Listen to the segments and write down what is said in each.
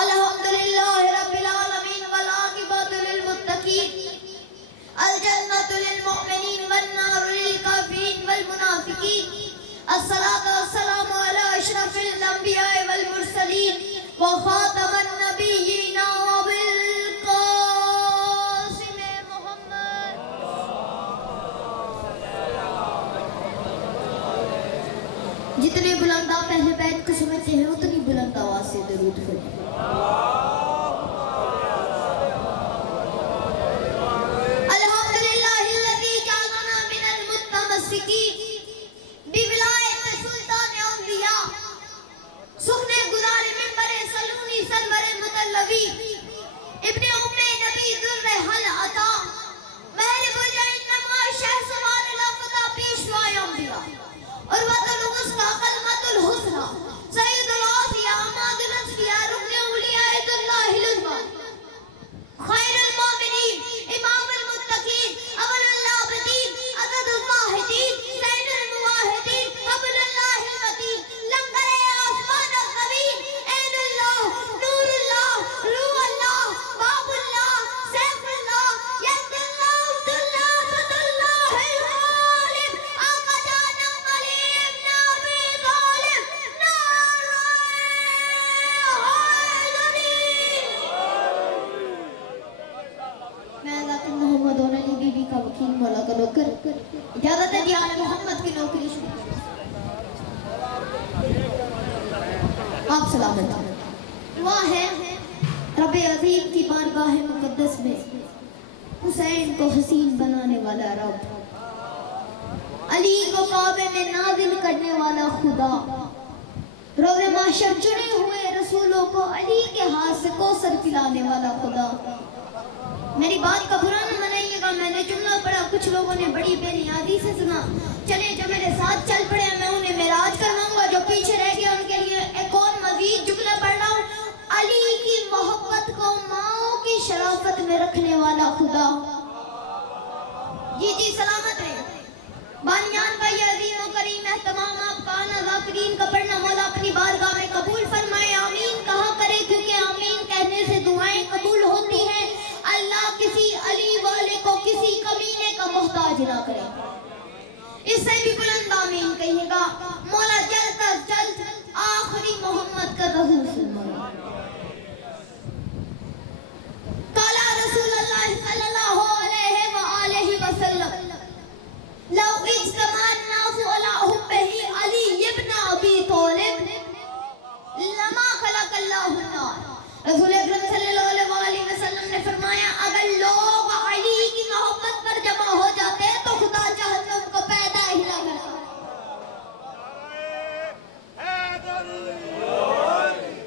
अल्हम्दुलिल्लाहि रब्बिल आलमीन वल आक़िबतु लिल मुत्तक़ीन अल जन्नतु लिल मुमिनीन वन नारु लिल काफिरीन वल मुनाफिकीन अस्सलातु वस्सलामु अला अशरफिल अंबिया वल मुरसलीन व खातमन नबिय्यीन व बिल क़ासिम मुहम्मद। जितने बुलंद आप पहले बैठ को समझते हैं उतनी बुलंद आवाज से दरूद पढ़ें। इजाजत है आले मोहम्मद की नौकरी शुरू। आप सलामत वहाँ है रब्बे अज़ीम की बारगाह मुक़द्दस में हुसैन को हसीन बनाने वाला रब, अली को काबे में नाज़िल करने वाला खुदा, रोज़े महशर चुने हुए रसूलों को अली के हाथ से कौसर पिलाने वाला खुदा। मेरी बात का बुरा न मनाइएगा, मैंने जुमला पढ़ा, कुछ लोगों ने बड़ी बेनियादी से सुना। चले जो मेरे साथ चल पड़े मैं उन्हें मेराज करवाऊंगा, जो पीछे रह गए उनके लिए एक और मजीद जुमला पढ़ रहा हूँ। अली की मोहब्बत को माओ की शराफत में रखने वाला खुदा। जी जी सलामत है बानियान का ये अजीम व करीम है। तमाम आपका नाज़रीन का पढ़ना मौला अपनी बारगाह में कबूल फरमाए। आमीन कहा करे, क्योंकि आमीन कहने से दुआएं कबूल होती हैं। अल्लाह किसी अली वाले को किसी कमीने का मोहताज ना करे। इससे भी बुलंद आमीन कहिएगा। मौला जल्द अज जल्द आखिरी मोहम्मद का ज़हूर फरमाए। काला रसूलुल्लाह सल्लल्लाहु अलैहि वसल्लम लौ इज्तमान नास अला हुब्बिही अली इब्न अबी तालिब लमा खलक़ल्लाहु नार। रसूल अकरम सल्लल्लाहु अलैहि वसल्लम ने फरमाया, अगर लोग अली की मोहब्बत पर जमा हो जाते तो खुदा जहन्नम को पैदा ही ना करता।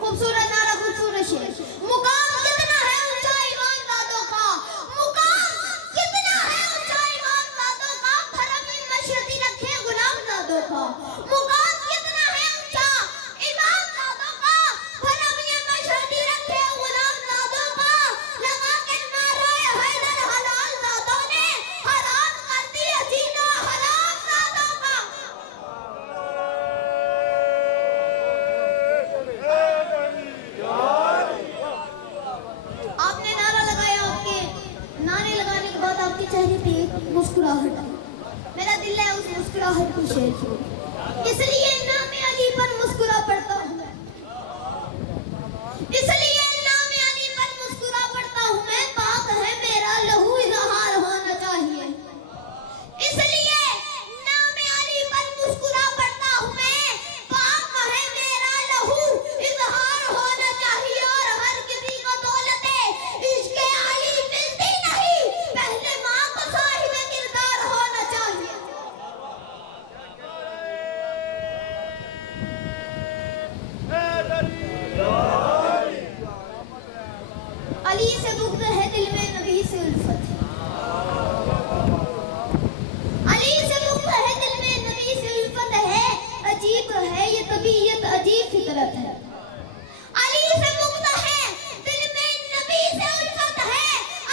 खूबसूरत नारा, खूबसूरत शेर। मुकाम कितना है ऊंचा ईमानदारों का, मुकाम कितना है ऊंचा ईमानदारों का, धर्म मशरती रखे गुलाम दादों का। मुकाम कितना है ऊंचा ईमानदारों का, धर्म मशरती रखे गुलाम दादों का। लगा के नारे हैदर हलाल दादों ने हराम कर दिया जीना हराम दादों का। आपने नारा लगाया, आपके नारे लगाने के बाद आपके चेहरे पे एक मुस्कुराहट आई। मेरा दिल है उस मुस्कुराहट को शेयर करूं, इसलिए नाम अली पर मुस्कुरा पड़ता हूं, इसलिए नाम अली पर मुस्कुरा पड़ता हूं मैं। पाक है मेरा लहू इज़हार होना चाहिए, इसलिए नाम अली पर मुस्कुरा पड़ता हूं मैं। पाक है मेरा लहू इज़हार होना चाहिए। और हर किसी को दौलते इश्क़ अली मिलती नहीं, पहले माँ को साहिब किरदार होना चाहिए। अली से बुग़्ज़ है दिल में, नबी से उल्फत है। अली से बुग़्ज़ है दिल में, नबी से उल्फत है। अजीब है ये तबीयत, अजीब फितरत है। अली से बुग़्ज़ है दिल में, नबी से उल्फत है।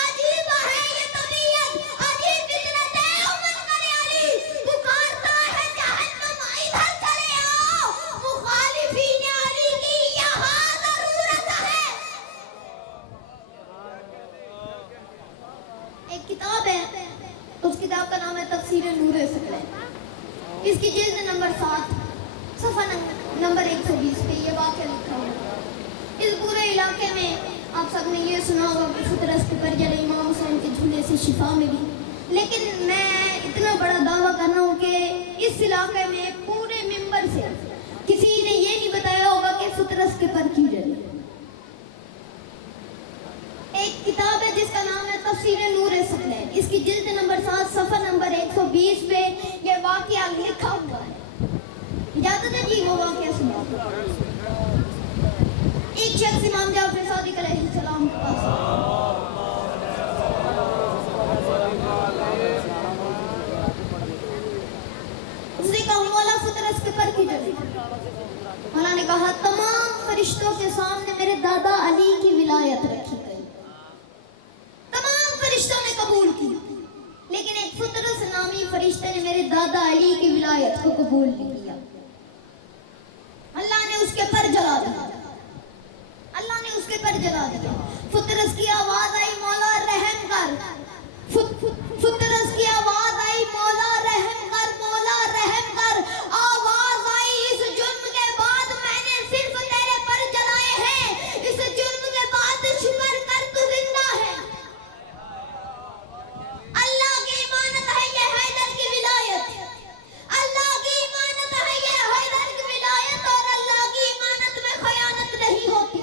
अजीब है ये तबीयत, अजीब फितरत है। उमर करे अली पुकारता है जहन्नम, इधर चले आओ। मुखालिफीन अली की यहाँ ज़रूरत है। इलाके में आप सबने ये सुना होगा कि फितरत के पर जले इमाम हुसैन के झूले से शिफा मिली, लेकिन मैं इतना बड़ा दावा कर रहा हूँ कि इस इलाके में पूरे मिंबर से किसी ने ये नहीं बताया होगा कि फितरत के पर क्यों जले। एक किताब है जिसका नाम है तफसीर नूर सकलैन, इसकी जिल्द नंबर 7 सफ़ा नंबर 120 पे ये वाक़या लिखा हुआ है। इजाज़त है जी वो वाक़या सुना। एक शख्स इमाम जाफर सादिक अलैहिस्सलाम के पास उसने कहा मौला फितरत के पर क्यों जले? मौला ने कहा तमाम फरिश्तों के सामने मेरे दादा अली की विलायत रखी गई, तमाम फरिश्तों ने कबूल की, लेकिन एक फितरत नामी फरिश्ते ने मेरे दादा अली की विलायत को कबूल नहीं किया। अल्लाह ने उसके पर जला दिया, अल्लाह ने उसके पर जला दिया। फितरत की आवाज आई मौला रहम कर, फितरत की आवाज आई मौला रहम कर, मौला रहम कर। आवाज आई इस जुर्म के बाद मैंने सिर्फ तेरे पर जलाए हैं, इस जुर्म के बाद शुक्र कर तू जिंदा है। अल्लाह की इमानत है ये हैदर की विलायत, अल्लाह की इमानत है ये हैदर की विलायत, और अल्लाह की इमानत में खयानत नहीं होती।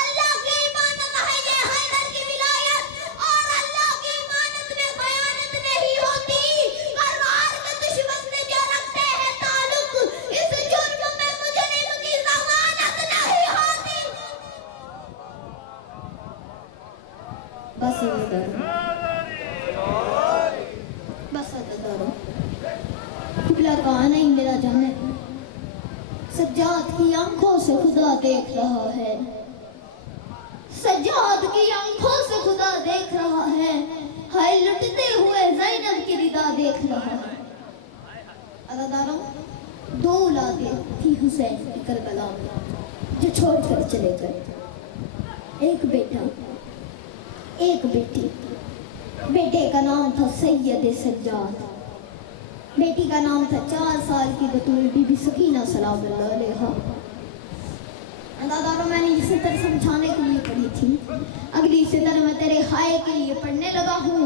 अल्लाह की इमानत है ये हैदर की विलायत, और अल्लाह की इमानत में खयानत नहीं होती। करार के दुश्मन से जो रखते हैं ताल्लुक, इस जुर्म में मुजरिम की जमानत नहीं होती। बस किबला कहा नहीं मेरा जाने, सज्जाद की आंखों से खुदा देख रहा है, सज्जाद की आंखों से खुदा देख रहा है, हाय लुटते हुए ज़ैनब की रिदा देख रहा है। अज़ादारों, दो औलादें थी हुसैन की करबला में जो छोड़कर चले गए, एक बेटा एक बेटी। बेटे का नाम था सैयद सज्जाद, बेटी का नाम था 4 साल की बतूल बीबी सकीना सलामुल्लाह अलैहा। अज़ादारों, मैंने ये सितर समझाने के लिए पढ़ी थी, अगली सितर मैं तेरे हाय के लिए पढ़ने लगा हूँ।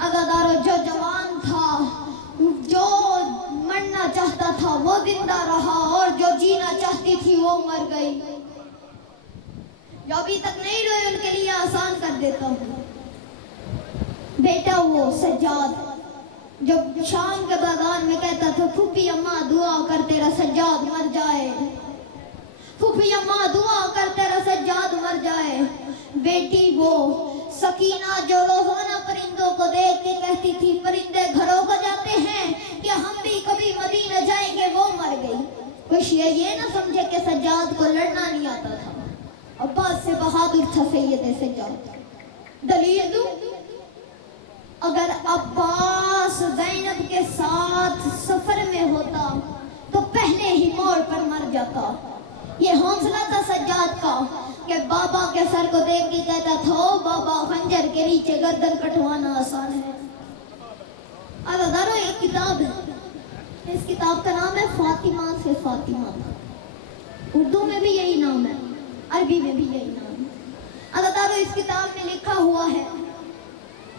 अज़ादारों, जो जवान था, जो मरना चाहता था वो जिंदा रहा, और जो जीना चाहती थी वो मर गई। जो अभी तक नहीं रोए उनके लिए आसान कर देता हूँ। बेटा वो सज्जाद जब शाम के बाजार में कहता था फूफी अम्मा दुआ कर तेरा सज्जाद मर जाए, फूफी अम्मा दुआ कर तेरा सज्जाद मर जाए। बेटी वो सकीना जो रोजाना परिंदों को देख के कहती थी परिंदे घरों को जाते हैं कि हम भी कभी मदीना जाएंगे, वो मर गई। कुछ ये ना समझे कि सज्जाद को लड़ना नहीं आता था, अब्बास से बहादुर था सैयद सज्जाद। दलील दूं, अगर अब्बास ज़ैनब के साथ सफर में होता तो पहले ही मोड़ पर मर जाता। ये हौसला था सज्जाद का कि बाबा के सर को देख के कहता था ओ बाबा, खंजर के नीचे गर्दन कटवाना आसान है। अज़ादारों, एक किताब है, इस किताब का नाम है फातिमा से फातिमा। उर्दू में भी यही नाम है, अरबी में भी यही नाम है। अज़ादारों, इस किताब में लिखा हुआ है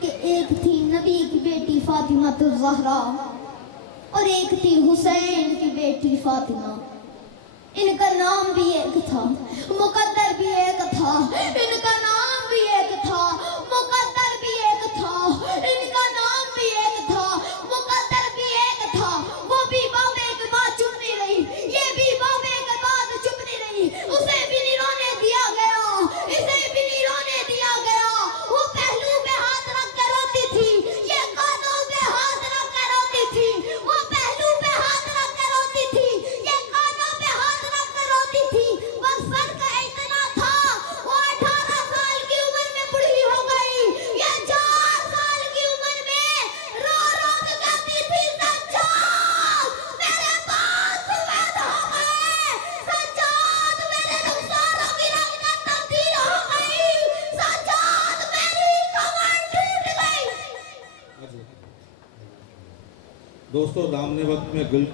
कि एक थी नबी की बेटी फातिमा तो ज़हरा, और एक थी हुसैन की बेटी फातिमा। इनका नाम भी एक था, मुकद्दर भी एक था, इनका नाम भी एक था, मुकद्दर भी एक था, इनका नाम भी एक था, मुकद्दर भी एक था। वो भी बाबे के बाद चुप नहीं रही, ये भी बाबे के बाद चुप नहीं रही। उसे भी नहीं रोने दिया गया, इसे भी नहीं रोने दिया गया। वो पहलू पे हाथ रख कर रोती थी, ये कानों पे हाथ रख कर रोती थी। वो पहलू पे हाथ रख कर रोती थी, ये कानों पे हाथ रख कर रोती थी। बस फर्क इतना था, वो 18 साल की उम्र में बूढ़ी हो गई, ये 4 साल की उम्र में रो रो के कहती थी सज्जाद मेरे पास सफेद हो गए, सज्जाद मेरे रुखसारों की रंगत तब्दील हो गई, सज्जाद मेरी कमर टूट गई। दोस्तों, दामने वक्त में गुल